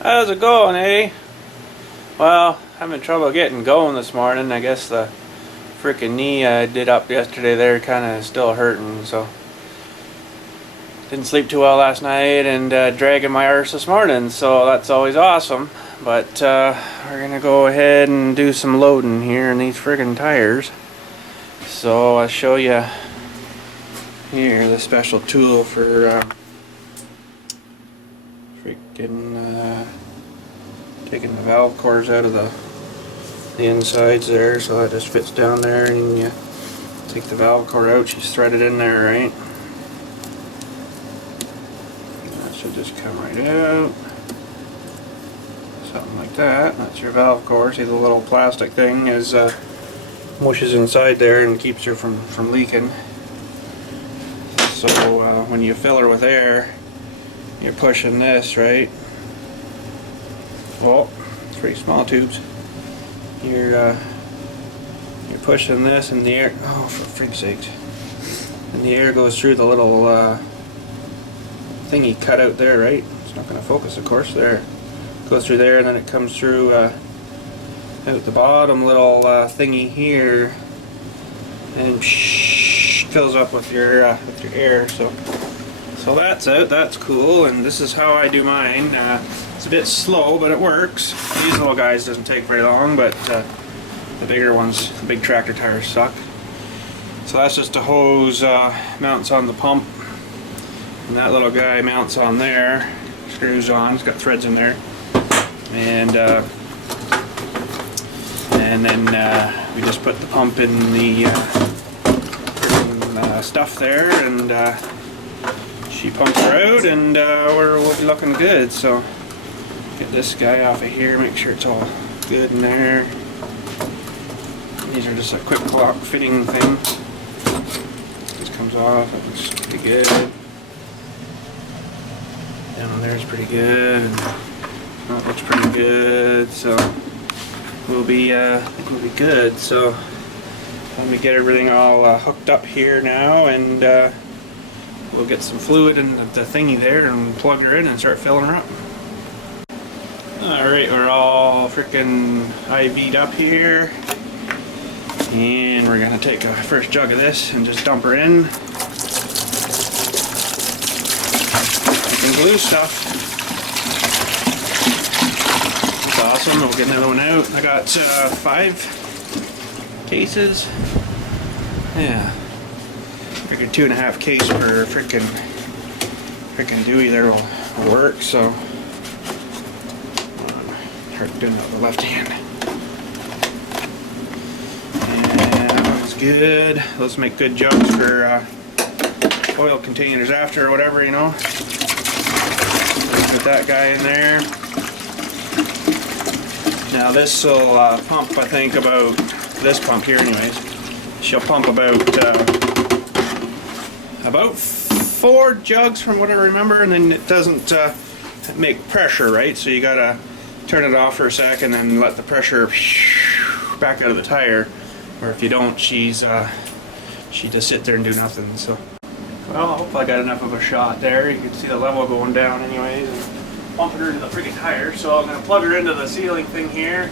How's it going, eh? Well, having trouble getting going this morning. I guess the freaking knee I did up yesterday there kind of still hurting, so didn't sleep too well last night and dragging my arse this morning, so that's always awesome. But we're gonna go ahead and do some loading here in these friggin' tires. So I'll show you here the special tool for taking the valve cores out of the insides there. So that just fits down there, and you take the valve core out. She's threaded in there, right? That should just come right out. Something like that. That's your valve core. See, the little plastic thing is mushes inside there and keeps her from leaking. So when you fill her with air, you're pushing this, right? Well, 3 small tubes. You're pushing this, and the air. Oh, for freak's sakes! And the air goes through the little thingy cut out there, right? It's not going to focus, of course. There, goes through there, and then it comes through out the bottom little thingy here, and fills up with your air. So that's out. That's cool, and this is how I do mine. It's a bit slow, but it works. These little guys doesn't take very long, but the bigger ones, the big tractor tires suck. So that's just a hose mounts on the pump, and that little guy mounts on there, screws on. It's got threads in there, and then we just put the pump in the stuff there, and she pumps her out, and we'll be looking good. So get this guy off of here, make sure it's all good in there. These are just a quick lock fitting thing. This comes off, that looks pretty good. Down there's pretty good, and that looks pretty good. So we'll be good. So let me get everything all hooked up here now, and we'll get some fluid in the thingy there and plug her in and start filling her up. Alright, we're all freaking IV'd up here, and we're gonna take a first jug of this and just dump her in. Some glue stuff. That's awesome. We'll get another one out. I got 5 cases. Yeah. Figured 2.5 case per freaking Dewey there will work. So hard doing that with the left hand. And that one's good. Those make good jugs for oil containers after or whatever, you know. Put that guy in there. Now this will pump, I think, about this pump here, anyways. She'll pump about 4 jugs from what I remember, and then it doesn't make pressure, right? So you gotta turn it off for a second and let the pressure back out of the tire. Or if you don't, she just sit there and do nothing. So, well, hopefully I got enough of a shot there. You can see the level going down, anyways, and pumping her into the freaking tire. So I'm gonna plug her into the sealing thing here.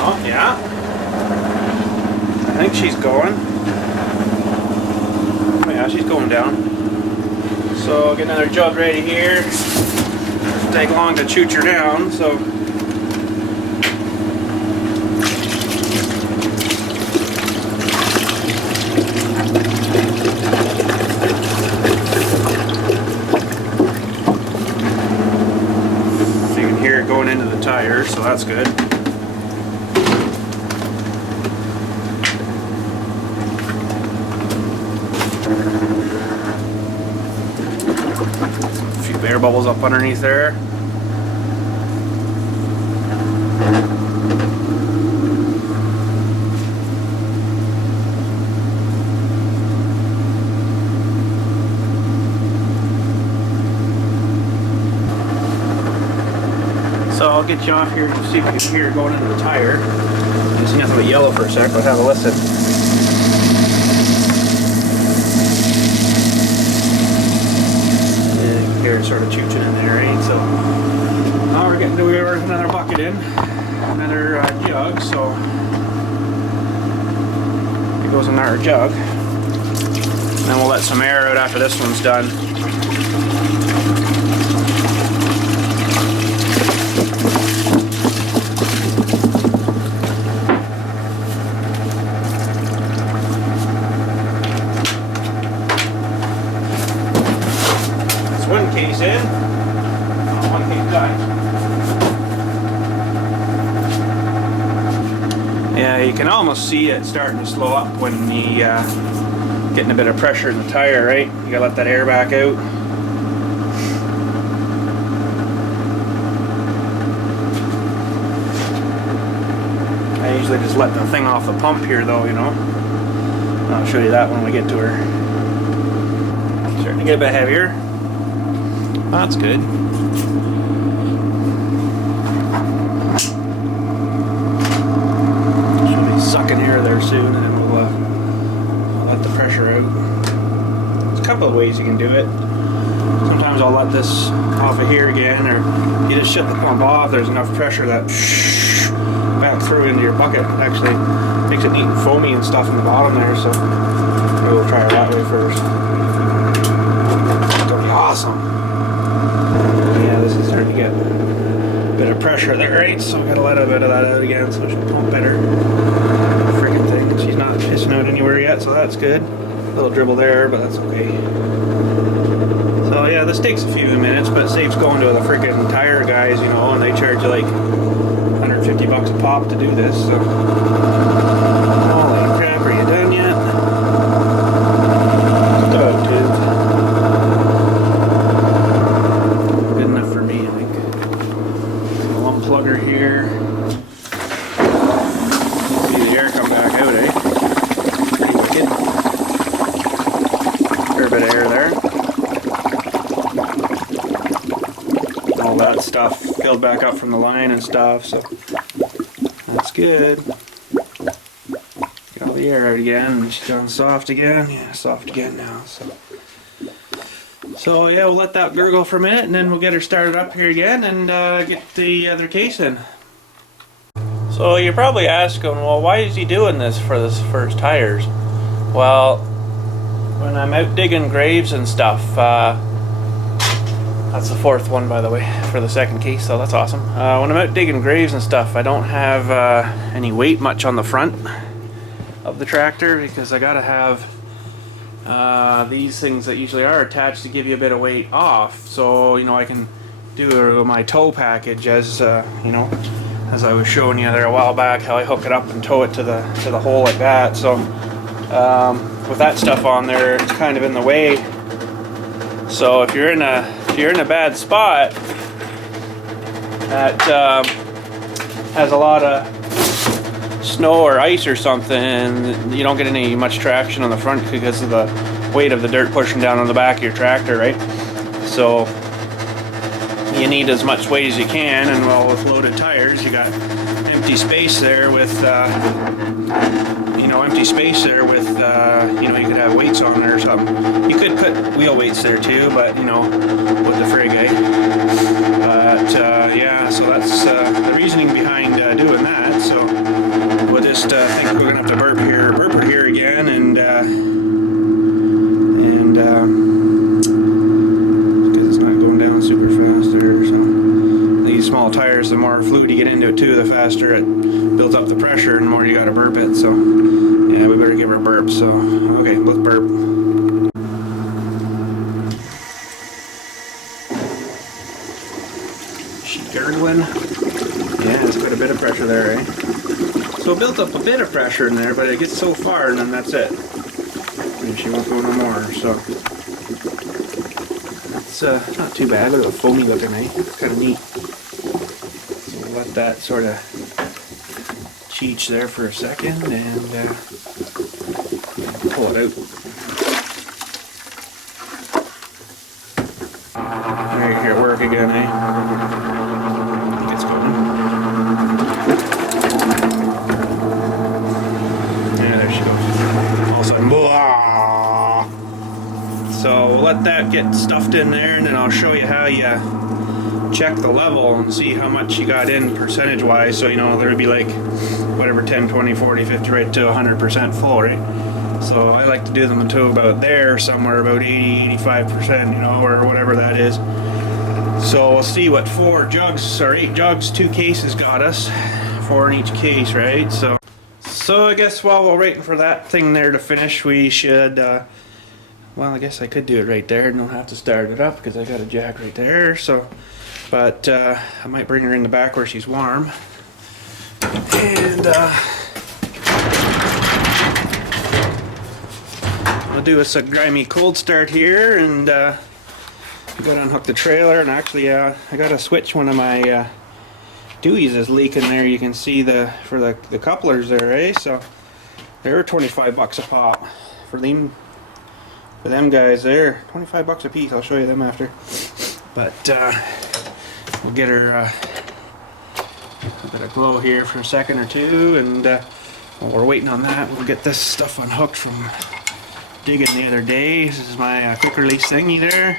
Oh yeah, I think she's going. Oh yeah, she's going down. So I'll get another jug ready here. Doesn't take long to chooch her down, so. So you can hear it going into the tire, so that's good. Air bubbles up underneath there. So I'll get you off here and see if you can hear it going into the tire. You see nothing but yellow for a sec, but have a listen. Yeah, you can hear it sort of chooching in there, right? So getting to work another bucket in, another jug, so it goes in our jug. And then we'll let some air out after this one's done. That's one case in. Oh, one case done. Yeah, you can almost see it starting to slow up when you getting a bit of pressure in the tire, right? You gotta let that air back out. I usually just let the thing off the pump here though, you know. I'll show you that when we get to her. Starting to get a bit heavier. That's good. Should be sucking air there soon, and we'll let the pressure out. There's a couple of ways you can do it. Sometimes I'll let this off of here again, or you just shut the pump off. There's enough pressure that back through into your bucket. It actually makes it neat and foamy and stuff in the bottom there, so maybe we'll try it that way first. It's gonna be awesome. Yeah, this is starting to get a bit of pressure there, right? So we gotta let a bit of that out again so it should pump better. Freaking thing. She's not pissing out anywhere yet, so that's good. A little dribble there, but that's okay. So yeah, this takes a few minutes, but it saves going to the freaking tire guys, you know, and they charge you like $150 a pop to do this, so. Holy crap, are you done yet? Just about to. Good enough for me, I think. I'll unplug her here. See the air come back out, eh? Pretty wicked. Fair bit of air there. All that stuff filled back up from the line and stuff, so that's good. Get all the air out again, and she's gone soft again. Yeah, soft again now. So yeah, we'll let that gurgle for a minute, and then we'll get her started up here again and get the other case in. So you're probably asking, well, why is he doing this for his first tires? Well, when I'm out digging graves and stuff, that's the fourth one, by the way, for the second case, so that's awesome. When I'm out digging graves and stuff, I don't have any weight much on the front of the tractor because I gotta have these things that usually are attached to give you a bit of weight off, so you know I can do my tow package as you know, as I was showing you there a while back, how I hook it up and tow it to the hole like that. So with that stuff on there, it's kind of in the way. So if you're in a bad spot that has a lot of snow or ice or something, you don't get much traction on the front because of the weight of the dirt pushing down on the back of your tractor, right? So you need as much weight as you can, and well, with loaded tires, you got empty space there with you know, you could have weights on there or something. You could put wheel weights there too, but you know, what the frig, eh? But yeah, so that's the reasoning behind doing that. So we'll just think we're gonna have to burp her here again, and because it's not going down super fast there. So these small tires, the more fluid you get into it too, the faster it builds up the pressure and the more you gotta burp it. So yeah, we better give her a burp. So okay, let's burp. She gurgling. Yeah, there's quite a bit of pressure there, eh? So it built up a bit of pressure in there, but it gets so far and then that's it. And she won't go no more. So it's not too bad. Look at the foamy looking, eh? It's kind of neat. So we'll let that sort of cheech there for a second and pull it out. There, you hear it work again, eh? I think it's going. Yeah, there she goes. All of a sudden, blah! So we'll let that get stuffed in there, and then I'll show you how you check the level and see how much you got in percentage wise. So, you know, there would be like whatever 10, 20, 40, 50 right to 100% full, right? So I like to do them until about there, somewhere about 80, 85%, you know, or whatever that is. So we'll see what 4 jugs or 8 jugs, 2 cases got us, 4 in each case, right? So I guess while we're waiting for that thing there to finish, we should, well, I guess I could do it right there and don't have to start it up because I got a jack right there. So, but I might bring her in the back where she's warm. And I'll do a grimy cold start here, and I gotta unhook the trailer. And actually, I gotta switch one of my Deweys is leaking there. You can see the couplers there, eh? So they're $25 a pop for them. For them guys there, $25 a piece. I'll show you them after. But we'll get her a bit of glow here for a second or two, and while we're waiting on that, we'll get this stuff unhooked from digging the other day. This is my quick release thingy there.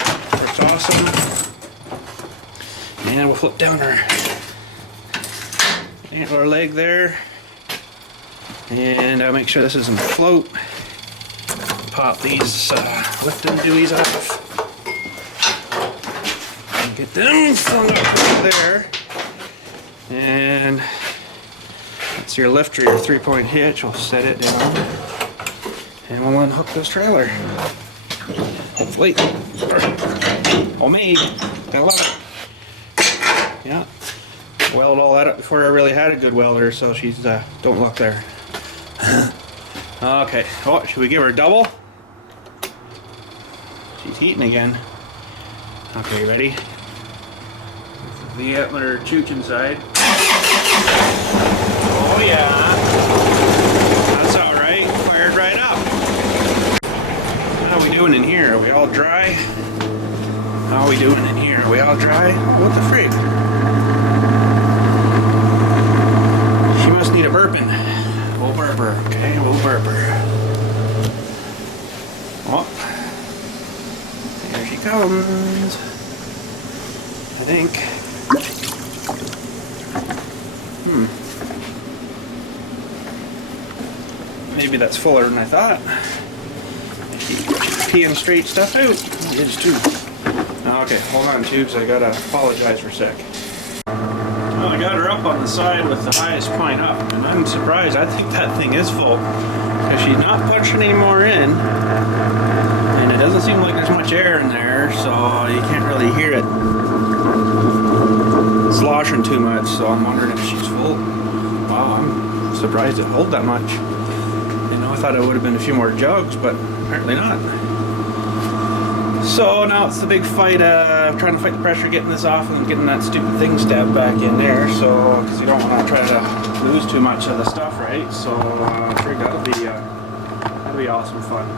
It's awesome. And we'll flip down our antler leg there, and I'll make sure this isn't afloat. Pop these lifting Deweys off and get them flung up right there. And that's your lifter, your 3-point hitch. We'll set it down and we'll unhook this trailer. Hopefully, homemade. I love it. Yeah, welded all that up before I really had a good welder, so she's don't look there. Okay, oh, should we give her a double? She's heating again. Okay, ready? The antler chooch inside. Oh yeah, that's all right. Fired right up. How are we doing in here? Are we all dry? How are we doing in here? Are we all dry? What the freak? She must need a burping. We'll burp her. Okay, we'll burp her. Oh. There she comes. I think. Maybe that's fuller than I thought. She's peeing straight stuff out. It's too. Okay, hold on, tubes. I gotta apologize for a sec. Well, I got her up on the side with the highest point up, and I'm surprised. I think that thing is full because she's not pushing any more in. And it doesn't seem like there's much air in there, so you can't really hear it sloshing too much, so I'm wondering if she's full. Wow, I'm surprised it held that much. You know, I thought it would have been a few more jugs, but apparently not. So now it's the big fight of trying to fight the pressure, getting this off and getting that stupid thing stabbed back in there, so, because you don't want to try to lose too much of the stuff, right? So I'm sure that'll be awesome fun.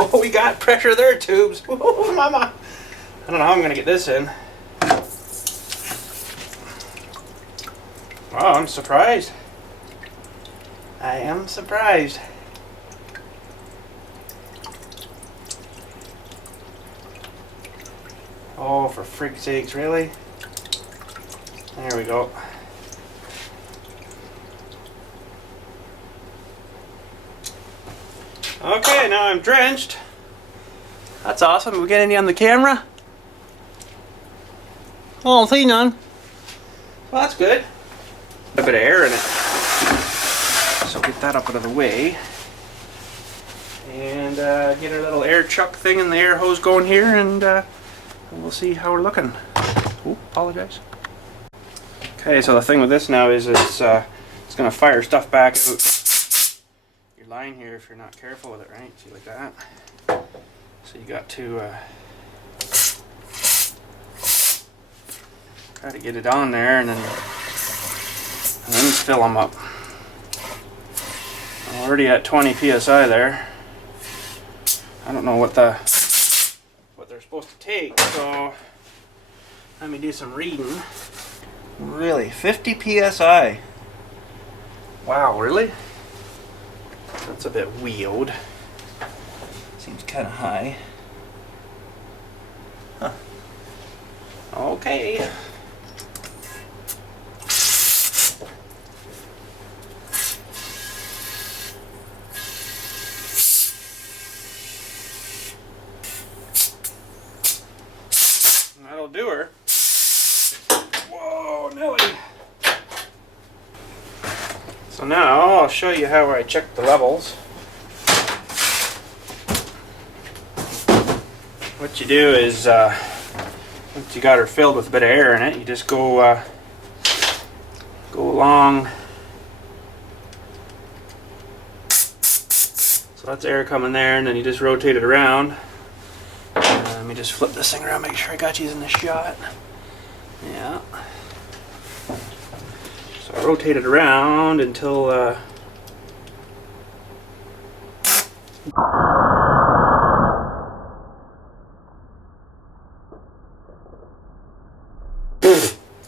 Oh, we got pressure there, tubes. Ooh, mama. I don't know how I'm going to get this in. Oh, I'm surprised. I am surprised. Oh, for freak's sakes, really? There we go. Okay, now I'm drenched. That's awesome. We get any on the camera? Oh, see none. Well, that's good. A bit of air in it. So get that up out of the way. And get our little air chuck thing and the air hose going here, and we'll see how we're looking. Ooh, apologize. Okay, so the thing with this now is it's going to fire stuff back out your line here if you're not careful with it, right? See, like that. So you got to try to get it on there and then fill them up. I'm already at 20 psi there. I don't know what they're supposed to take, so let me do some reading. Really, 50 psi. Wow, really? That's a bit weird. Seems kind of high. Huh. Okay. That'll do her. Whoa, Nelly. So now I'll show you how I check the levels. What you do is, once you got her filled with a bit of air in it, you just go along. So that's air coming there, and then you just rotate it around. Let me just flip this thing around, make sure I got you in the shot. Yeah. So I rotate it around until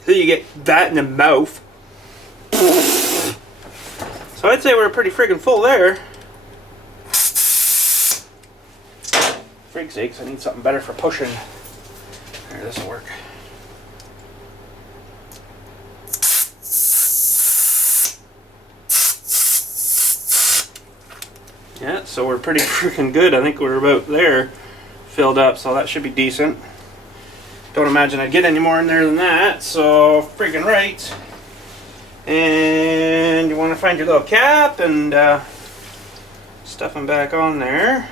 so you get that in the mouth. So I'd say we're pretty friggin' full there. Frig sakes, I need something better for pushing. There, this'll work. Yeah, so we're pretty freaking good. I think we're about there filled up, so that should be decent. Don't imagine I'd get any more in there than that, so freaking right. And you want to find your little cap and stuff them back on there.